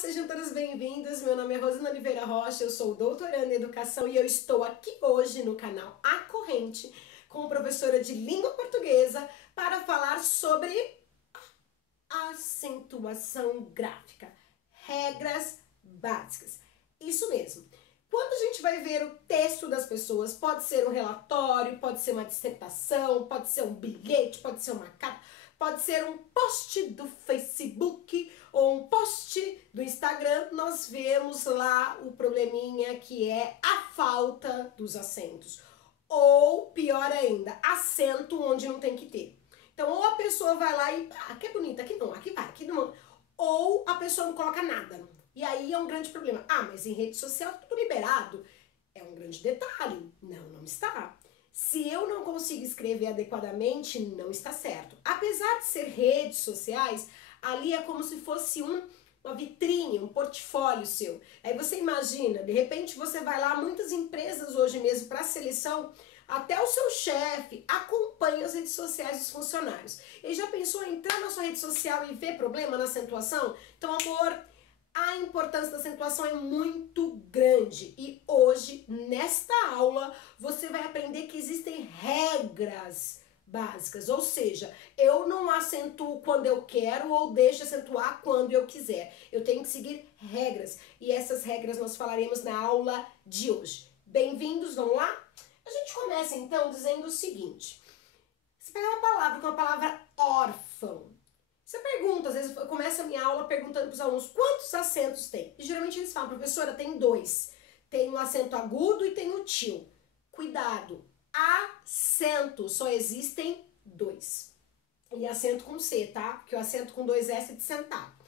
Sejam todas bem-vindas. Meu nome é Rosana Oliveira Rocha, eu sou doutoranda em educação e eu estou aqui hoje no canal A Corrente como professora de língua portuguesa para falar sobre acentuação gráfica, regras básicas. Isso mesmo. Quando a gente vai ver o texto das pessoas, pode ser um relatório, pode ser uma dissertação, pode ser um bilhete, pode ser uma carta, pode ser um post do Facebook ou um post do Instagram, nós vemos lá o probleminha que é a falta dos acentos. Ou, pior ainda, acento onde não tem que ter. Então, ou a pessoa vai lá e, aqui é bonita, aqui não, aqui vai, aqui não. Ou a pessoa não coloca nada. E aí é um grande problema. Ah, mas em rede social tudo liberado. É um grande detalhe. Não, não está. Se eu não consigo escrever adequadamente, não está certo. Apesar de ser redes sociais, ali é como se fosse uma vitrine, um portfólio seu. Aí você imagina, de repente você vai lá, muitas empresas hoje mesmo para seleção, até o seu chefe acompanha as redes sociais dos funcionários. Ele já pensou em entrar na sua rede social e ver problema na acentuação? Então, amor, a importância da acentuação é muito grande e hoje, nesta aula, você vai aprender que existem regras básicas, ou seja, eu não acentuo quando eu quero ou deixo acentuar quando eu quiser. Eu tenho que seguir regras e essas regras nós falaremos na aula de hoje. Bem-vindos, vamos lá? A gente começa então dizendo o seguinte, você pega uma palavra, com a palavra órfão. Você pergunta, às vezes eu começo a minha aula perguntando para os alunos quantos acentos tem. E geralmente eles falam, professora, tem dois. Tem o acento agudo e tem o til. Cuidado, acento, só existem dois. E acento com C, tá? Porque o acento com dois S é de sentar.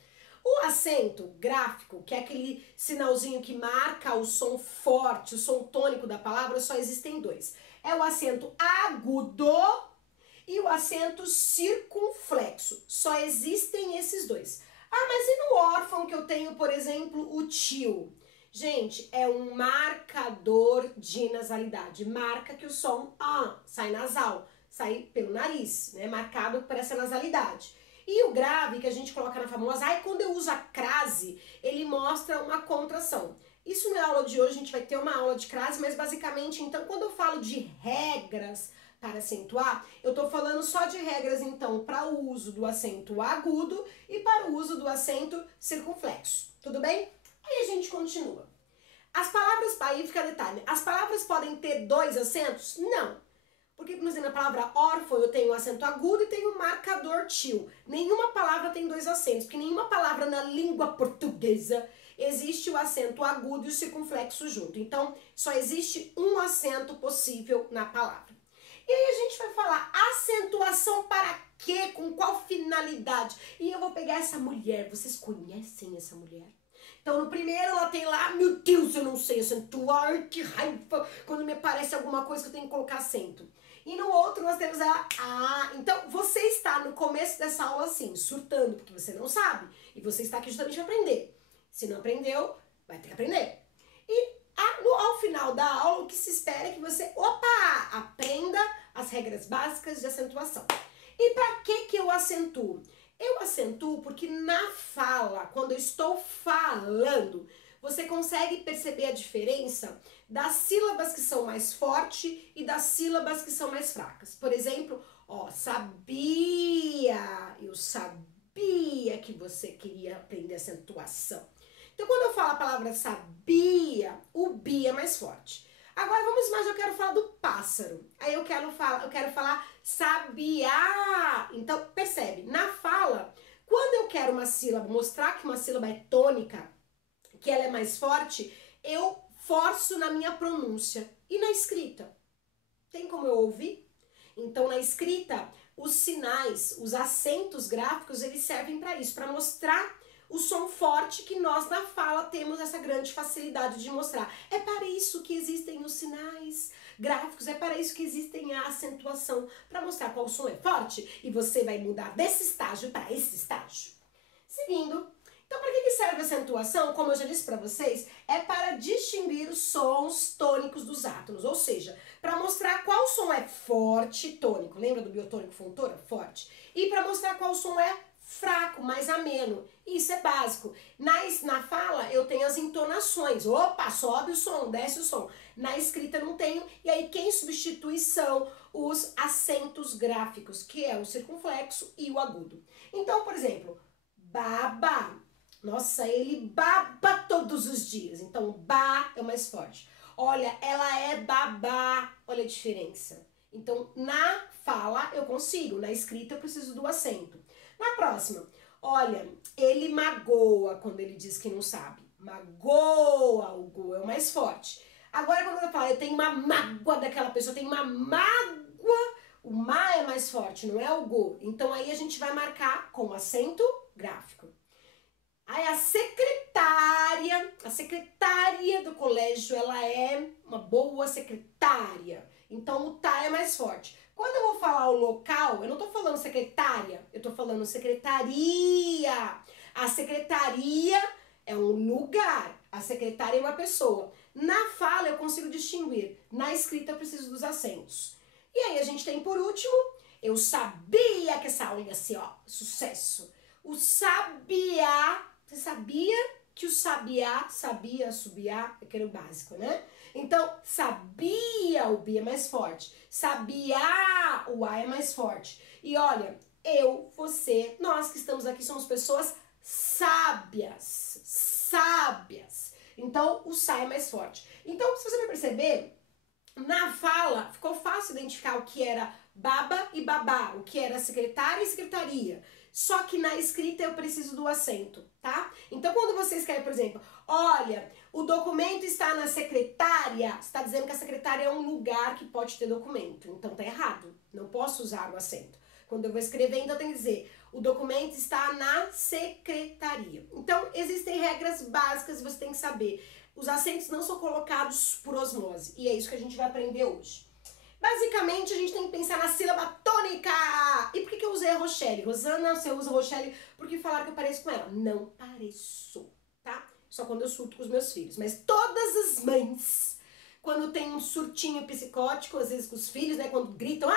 O acento gráfico, que é aquele sinalzinho que marca o som forte, o som tônico da palavra, só existem dois. É o acento agudo e o acento circunflexo. Só existem esses dois. Ah, mas e no órfão que eu tenho, por exemplo, o til? Gente, é um marcador de nasalidade. Marca que o som sai nasal, sai pelo nariz, né? Marcado por essa nasalidade. E o grave que a gente coloca na famosa, quando eu uso a crase, ele mostra uma contração. Isso não é aula de hoje, a gente vai ter uma aula de crase, mas basicamente, então, quando eu falo de regras para acentuar, eu estou falando só de regras, então, para o uso do acento agudo e para o uso do acento circunflexo. Tudo bem? Aí a gente continua. As palavras, aí fica detalhe, as palavras podem ter dois acentos? Não. Porque, por exemplo, na palavra órfão eu tenho o acento agudo e tenho o marcador til. Nenhuma palavra tem dois acentos, porque nenhuma palavra na língua portuguesa existe o acento agudo e o circunflexo junto. Então, só existe um acento possível na palavra. E aí a gente vai falar acentuação para quê? Com qual finalidade? E eu vou pegar essa mulher. Vocês conhecem essa mulher? Então, no primeiro ela tem lá, meu Deus, eu não sei acentuar, que raiva, quando me aparece alguma coisa que eu tenho que colocar acento. E no outro nós temos então você está no começo dessa aula assim, surtando, porque você não sabe. E você está aqui justamente para aprender. Se não aprendeu, vai ter que aprender. E ao final da aula, o que se espera é que você, aprenda as regras básicas de acentuação. E para que eu acentuo? Eu acentuo porque na fala, quando eu estou falando, você consegue perceber a diferença das sílabas que são mais fortes e das sílabas que são mais fracas. Por exemplo, sabia, eu sabia que você queria aprender acentuação. Então, quando eu falo a palavra sabia, o bi é mais forte. Agora, vamos imaginar, eu quero falar do pássaro. Aí eu quero falar sabia. Então, percebe, na fala, quando eu quero uma sílaba, mostrar que uma sílaba é tônica, que ela é mais forte, eu forço na minha pronúncia. E na escrita? Tem como eu ouvir? Então, na escrita, os sinais, os acentos gráficos, eles servem para isso, para mostrar o som forte que nós na fala temos essa grande facilidade de mostrar. É para isso que existem os sinais gráficos, é para isso que existem a acentuação, para mostrar qual som é forte e você vai mudar desse estágio para esse estágio. Seguindo, então para que serve a acentuação? Como eu já disse para vocês, é para distinguir os sons tônicos dos átonos, ou seja, para mostrar qual som é forte, tônico, lembra do biotônico fontora? Forte. E para mostrar qual som é fraco, mais ameno. Isso é básico. Na fala eu tenho as entonações. Opa, sobe o som, desce o som. Na escrita não tenho. E aí quem substitui são os acentos gráficos, que é o circunflexo e o agudo. Então, por exemplo, baba. Nossa, ele baba todos os dias. Então, ba é o mais forte. Olha, ela é babá. Olha a diferença. Então, na fala eu consigo, na escrita eu preciso do acento. Na próxima, olha, ele magoa quando ele diz que não sabe. Magoa, o go é o mais forte. Agora, quando eu falo, eu tenho uma mágoa daquela pessoa, eu tenho uma mágoa, o ma é mais forte, não é o go. Então, aí a gente vai marcar com acento gráfico. Aí a secretária do colégio, ela é uma boa secretária. Então o tá é mais forte. Quando eu vou falar o local, eu não tô falando secretária, eu tô falando secretaria. A secretaria é um lugar, a secretária é uma pessoa. Na fala eu consigo distinguir, na escrita eu preciso dos acentos. E aí a gente tem por último, eu sabia que essa aula ia ser, ó, sucesso. O sabiá. Você sabia que o sabiá, sabia, subiá, aquele básico, né? Então, sabia, o bi é mais forte. Sabiá, o a é mais forte. E olha, eu, você, nós que estamos aqui somos pessoas sábias. Sábias. Então, o sa é mais forte. Então, se você vai perceber, na fala ficou fácil identificar o que era baba e babá, o que era secretária e secretaria. Só que na escrita eu preciso do acento, tá? Então, quando você escreve, por exemplo, olha, o documento está na secretária, você está dizendo que a secretária é um lugar que pode ter documento. Então, tá errado. Não posso usar o acento. Quando eu vou escrever, então eu tenho que dizer, o documento está na secretaria. Então, existem regras básicas e você tem que saber. Os acentos não são colocados por osmose. E é isso que a gente vai aprender hoje. Basicamente, a gente tem que pensar na sílaba tônica. E por que eu usei a Rochelle? Rosana, você usa a Rochelle porque falaram que eu pareço com ela. Não pareço, tá? Só quando eu surto com os meus filhos. Mas todas as mães, quando tem um surtinho psicótico, às vezes com os filhos, né? Quando gritam,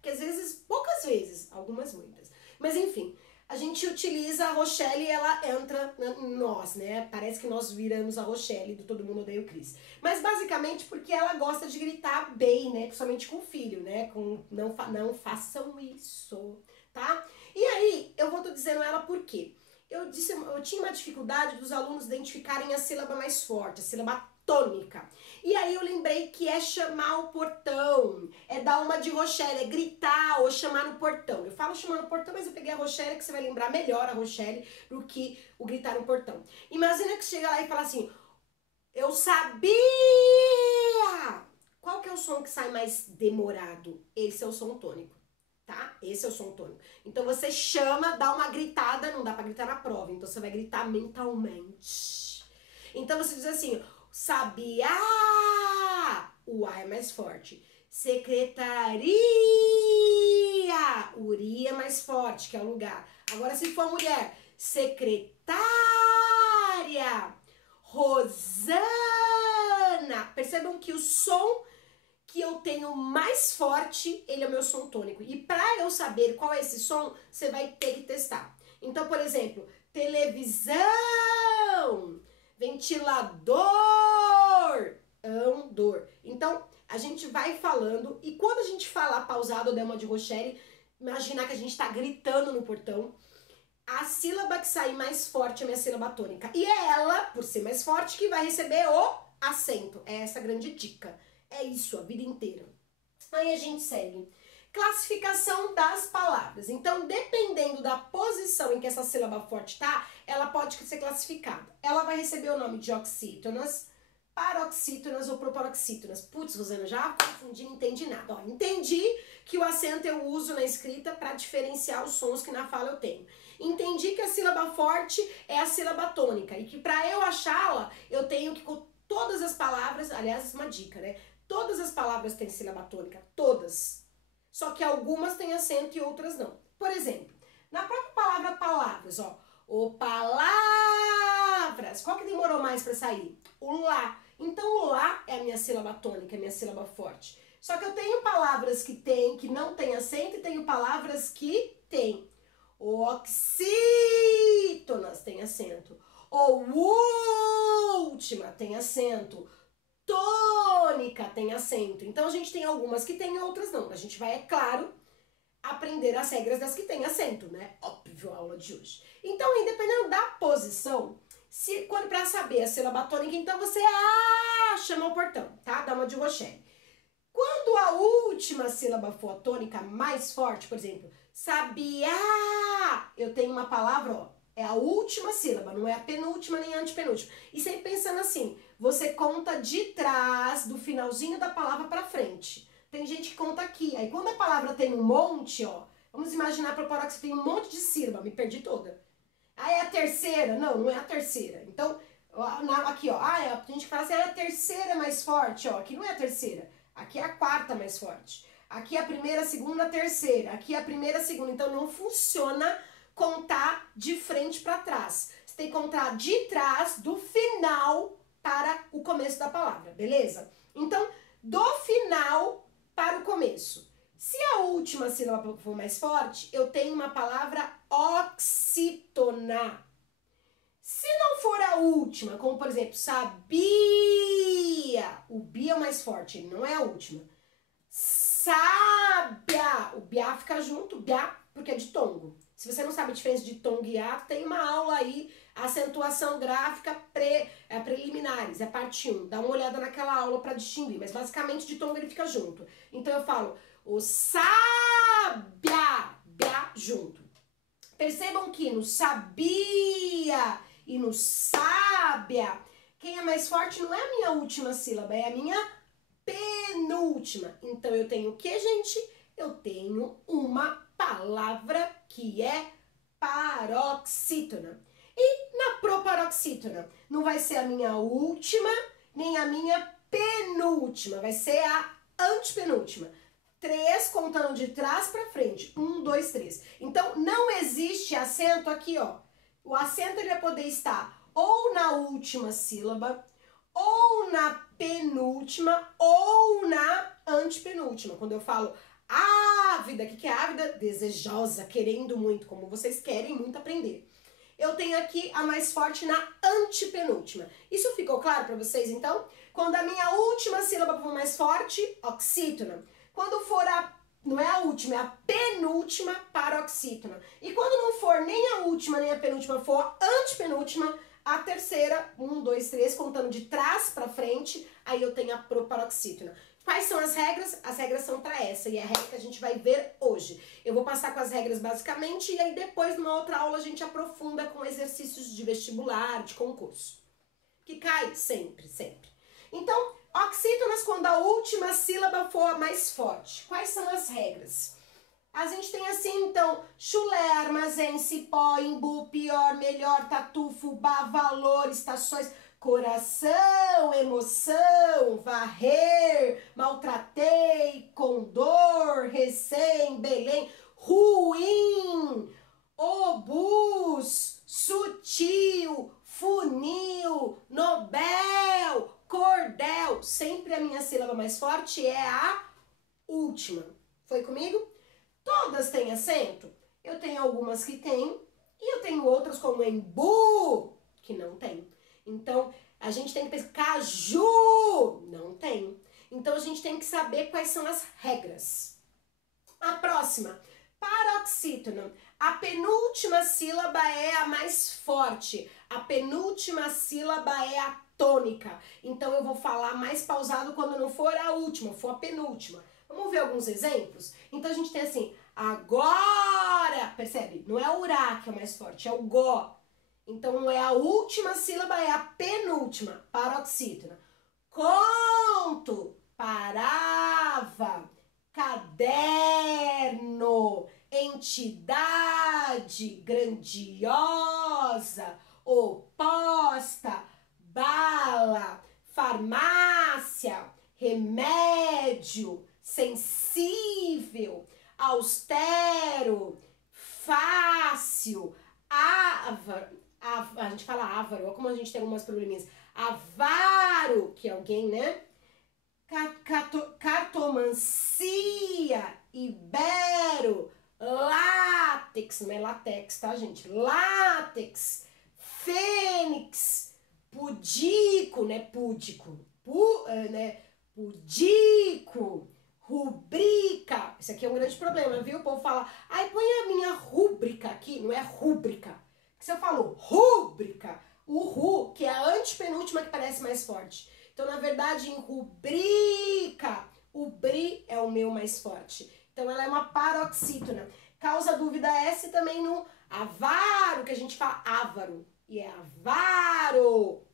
que às vezes, poucas vezes, algumas muitas. Mas enfim, a gente utiliza a Rochelle e ela entra em nós, né? Parece que nós viramos a Rochelle do Todo Mundo Odeia o Chris. Mas basicamente porque ela gosta de gritar bem, né? Principalmente com o filho, né? Não façam isso, tá? E aí, eu vou dizendo ela por quê. Eu tinha uma dificuldade dos alunos identificarem a sílaba mais forte, a sílaba tônica. E aí eu lembrei que é chamar o portão, é dar uma de Rochelle, é gritar ou chamar no portão. Eu falo chamar no portão, mas eu peguei a Rochelle, que você vai lembrar melhor a Rochelle do que o gritar no portão. Imagina que chega lá e fala assim, eu sabia! Qual que é o som que sai mais demorado? Esse é o som tônico, tá? Esse é o som tônico. Então você chama, dá uma gritada, não dá pra gritar na prova, então você vai gritar mentalmente. Então você diz assim, sabia, o A é mais forte. Secretaria, o ri é mais forte, que é o lugar. Agora se for mulher, secretária, Rosana. Percebam que o som que eu tenho mais forte, ele é o meu som tônico. E para eu saber qual é esse som, você vai ter que testar. Então, por exemplo, televisão, ventilador, andor. Então, a gente vai falando e quando a gente falar pausado, der uma de Rochelle, imaginar que a gente está gritando no portão, a sílaba que sair mais forte é a minha sílaba tônica. E é ela, por ser mais forte, que vai receber o acento. É essa a grande dica. É isso a vida inteira. Aí a gente segue. Classificação das palavras. Então, dependendo da posição em que essa sílaba forte tá, ela pode ser classificada. Ela vai receber o nome de oxítonas, paroxítonas ou proparoxítonas. Putz, Rosana, já confundi, não entendi nada. Ó, entendi que o acento eu uso na escrita para diferenciar os sons que na fala eu tenho. Entendi que a sílaba forte é a sílaba tônica e que para eu achá-la, eu tenho que, com todas as palavras, aliás, essa é uma dica, né? Todas as palavras têm sílaba tônica, todas. Só que algumas têm acento e outras não. Por exemplo, na própria palavra palavras, ó. O palavras. Qual que demorou mais para sair? O lá. Então, o lá é a minha sílaba tônica, é a minha sílaba forte. Só que eu tenho palavras que não tem acento e tenho palavras que tem. Oxítonas tem acento. Ou última tem acento. Tônica tem acento. Então a gente tem algumas que tem e outras não. A gente vai, é claro, aprender as regras das que tem acento, né? Óbvio, a aula de hoje. Então, dependendo da posição, quando para saber a sílaba tônica, então você chama o portão, tá? Dá uma de Rochelle. Quando a última sílaba for a tônica mais forte, por exemplo, sabia, eu tenho uma palavra, ó, é a última sílaba, não é a penúltima nem a antepenúltima. E sempre pensando assim, você conta de trás, do finalzinho da palavra para frente. Tem gente que conta aqui, aí quando a palavra tem um monte, ó, vamos imaginar para parar que você tem um monte de sílaba, me perdi toda. Ah, é a terceira? Não, não é a terceira. Então, aqui, ó, a gente fala assim, a terceira é mais forte, ó, aqui não é a terceira. Aqui é a quarta mais forte. Aqui é a primeira, a segunda, a terceira. Aqui é a primeira, a segunda. Então não funciona contar de frente para trás. Você tem que contar de trás, do final para o começo da palavra, beleza? Então, do final para o começo. Se a última sílaba for mais forte, eu tenho uma palavra oxítona. Se não for a última, como por exemplo, sabia, o bi é o mais forte, ele não é a última. Sábia, o biá fica junto, biá, porque é de tongo. Se você não sabe a diferença de tongo e ato, tem uma aula aí, acentuação gráfica preliminares, é parte 1. Dá uma olhada naquela aula para distinguir, mas basicamente de tongo ele fica junto. Então eu falo, o sábia, biá, junto. Percebam que no sabia e no sábia, quem é mais forte não é a minha última sílaba, é a minha penúltima. Então eu tenho o que, gente? Eu tenho uma palavra que é paroxítona. E na proparoxítona, não vai ser a minha última, nem a minha penúltima, vai ser a antepenúltima. 3 contando de trás para frente. 1, 2, 3. Então, não existe acento aqui, ó. O acento ele vai poder estar ou na última sílaba, ou na penúltima, ou na antepenúltima. Quando eu falo ávida, o que é ávida? Desejosa, querendo muito, como vocês querem muito aprender. Eu tenho aqui a mais forte na antepenúltima. Isso ficou claro para vocês, então? Quando a minha última sílaba for mais forte, oxítona. Quando for não é a última, é a penúltima, paroxítona. E quando não for nem a última, nem a penúltima, for a antepenúltima, a terceira, 1, 2, 3, contando de trás para frente, aí eu tenho a proparoxítona. Quais são as regras? As regras são para essa, e é a regra que a gente vai ver hoje. Eu vou passar com as regras basicamente, e aí depois, numa outra aula, a gente aprofunda com exercícios de vestibular, de concurso. Que cai sempre, sempre. Então, oxítonas quando a última sílaba for a mais forte. Quais são as regras? A gente tem assim, então, chulé, armazém, cipó, imbu, pior, melhor, tatu, fubá, valor, estações, coração, emoção, varrer, maltratei, condor, recém, Belém, ruim, obus, sutil, funil, Nobel, cordel. Sempre a minha sílaba mais forte é a última. Foi comigo? Todas têm acento? Eu tenho algumas que têm e eu tenho outras como embu, que não tem. Então, a gente tem que pensar, caju, não tem. Então, a gente tem que saber quais são as regras. A próxima, paroxítona. A penúltima sílaba é a mais forte. A penúltima sílaba é a tônica. Então, eu vou falar mais pausado quando não for a última, for a penúltima. Vamos ver alguns exemplos? Então, a gente tem assim, agora, percebe? Não é o urá que é o mais forte, é o gó. Então, não é a última sílaba, é a penúltima, paroxítona. Conto, parava, caderno, entidade, grandiosa, oposta, bala, farmácia, remédio, sensível, austero, fácil, a gente fala ávaro, olha como a gente tem algumas probleminhas. Avaro, que é alguém, né? Cartomancia, ibero, látex, não é latex, tá, gente? Látex, fênix, pudico, né? Púdico, né? Pudico, rubrica. Isso aqui é um grande problema, viu? O povo fala, ai, põe a minha rúbrica aqui, não é rúbrica. Se eu falo rúbrica, o ru, que é a antepenúltima que parece mais forte. Então, na verdade, em rubrica, o bri é o meu mais forte. Então, ela é uma paroxítona. Causa dúvida S também no avaro, que a gente fala ávaro. E é avaro,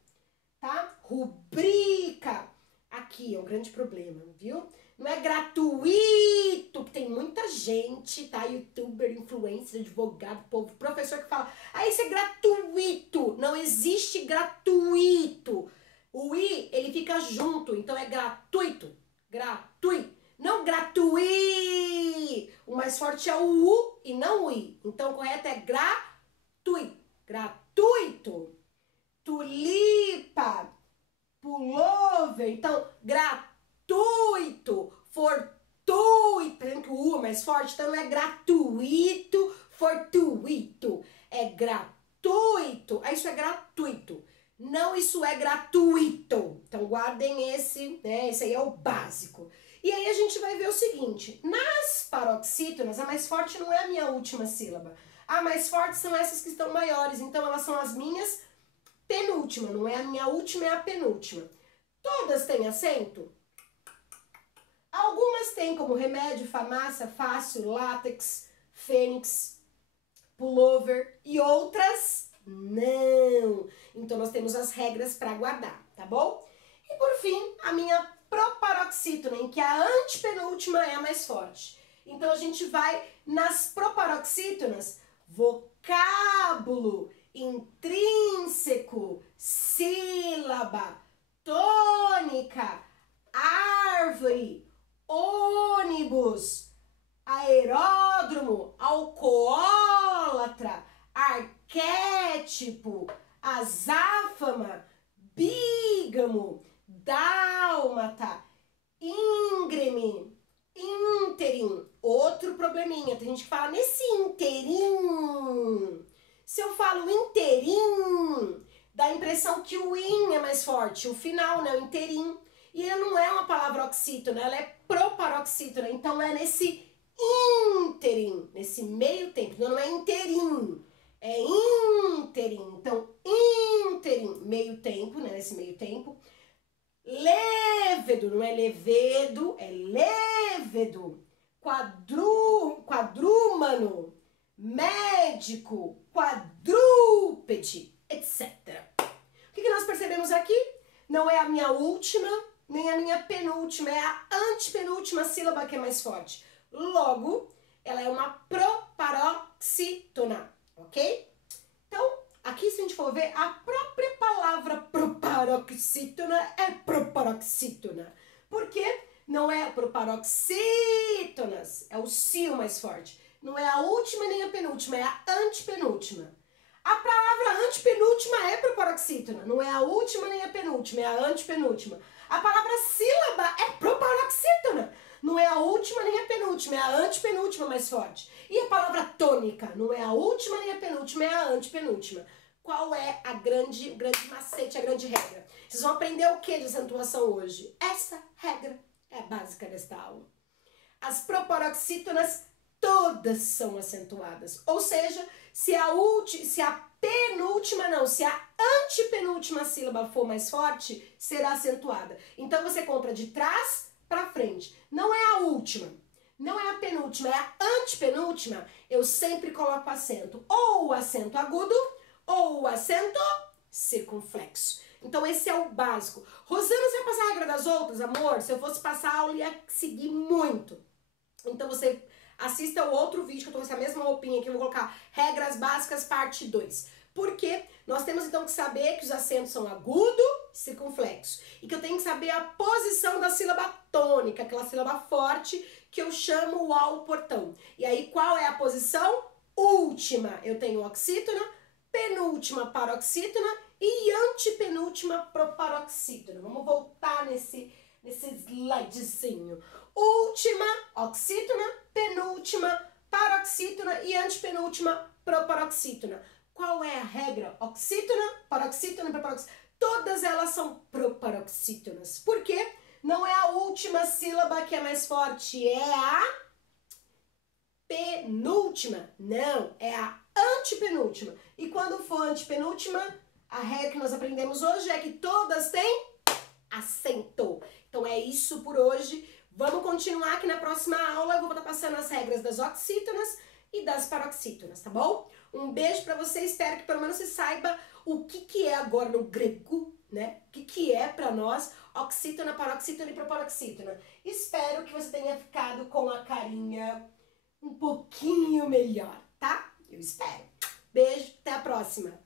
tá? Rubrica. Aqui é um grande problema, viu? Não é gratuito, que tem muita gente, tá? Youtuber, influencer, advogado, povo, professor que fala, ah, isso é gratuito. Não existe gratuito. O i, ele fica junto, então é gratuito. Gratuito. Não gratuito. O mais forte é o u e não o i. Então o correto é gratuito. Gratuito. Tulipa. Pullover. Então, gratuito. Fortuito. Por exemplo, o u é mais forte, então não é gratuito, fortuito. É gratuito. Ah, isso é gratuito. Não, isso é gratuito. Então, guardem esse, né? Esse aí é o básico. E aí a gente vai ver o seguinte, nas paroxítonas, a mais forte não é a minha última sílaba. A mais forte são essas que estão maiores, então elas são as minhas penúltima, não é a minha última, é a penúltima. Todas têm acento? Algumas têm, como remédio, farmácia, fácil, látex, fênix, pullover, e outras não. Então nós temos as regras para guardar, tá bom? E por fim, a minha proparoxítona, em que a antepenúltima é a mais forte. Então a gente vai nas proparoxítonas, vocábulo, intrínseco, sílaba, tônica, árvore, ônibus, aeródromo, alcoólatra, arquétipo, azáfama, bígamo, dálmata, íngreme, ínterim. Outro probleminha, tem gente que fala nesse inteirinho. Se eu falo inteirinho, dá a impressão que o in é mais forte, o final, né, o inteirinho. E ele não é uma palavra oxítona, ela é proparoxítona, então é nesse ínterim, nesse meio tempo, não é inteirinho, é ínterim. Então, ínterim, meio tempo, né, nesse meio tempo. Lévedo, não é levedo, é lévedo. Quadrúmano, médico, quadrúpede, etc. O que nós percebemos aqui? Não é a minha última, nem a minha penúltima, é a antepenúltima sílaba que é mais forte. Logo, ela é uma proparoxítona, ok? Então, aqui se a gente for ver, a própria palavra proparoxítona é proparoxítona. Por quê? Não é proparoxítonas, é o si o mais forte. Não é a última nem a penúltima, é a antepenúltima. A palavra antepenúltima é proparoxítona, não é a última nem a penúltima, é a antepenúltima. A palavra sílaba é proparoxítona, não é a última nem a penúltima, é a antepenúltima mais forte. E a palavra tônica, não é a última nem a penúltima, é a antepenúltima. Qual é o grande macete, a grande regra? Vocês vão aprender o que de acentuação hoje? Essa regra é a básica desta aula. As proparoxítonas todas são acentuadas. Ou seja, se a antepenúltima sílaba for mais forte, será acentuada. Então você conta de trás para frente. Não é a última, não é a penúltima, é a antepenúltima. Eu sempre coloco acento. Ou o acento agudo, ou o acento circunflexo. Então esse é o básico. Rosana, você vai passar a regra das outras, amor? Se eu fosse passar a aula, ia seguir muito. Então você assista o outro vídeo, que eu tô com essa mesma roupinha aqui, eu vou colocar regras básicas, parte 2. Porque nós temos então que saber que os acentos são agudo e circunflexo. E que eu tenho que saber a posição da sílaba tônica, aquela sílaba forte que eu chamo o ao portão. E aí qual é a posição? Última. Eu tenho oxítona, penúltima paroxítona e antepenúltima proparoxítona. Vamos voltar nesse slidezinho. Última, oxítona, penúltima, paroxítona e antepenúltima, proparoxítona. Qual é a regra? Oxítona, paroxítona e proparoxítona. Todas elas são proparoxítonas. Por quê? Não é a última sílaba que é mais forte, é a penúltima. Não, é a antepenúltima. E quando for antepenúltima, a regra que nós aprendemos hoje é que todas têm acento. Então é isso por hoje. Vamos continuar aqui na próxima aula. Eu vou estar passando as regras das oxítonas e das paroxítonas, tá bom? Um beijo pra você. Espero que pelo menos você saiba o que é agora no grego, né? O que é pra nós oxítona, paroxítona e proparoxítona. Espero que você tenha ficado com a carinha um pouquinho melhor, tá? Eu espero. Beijo, até a próxima.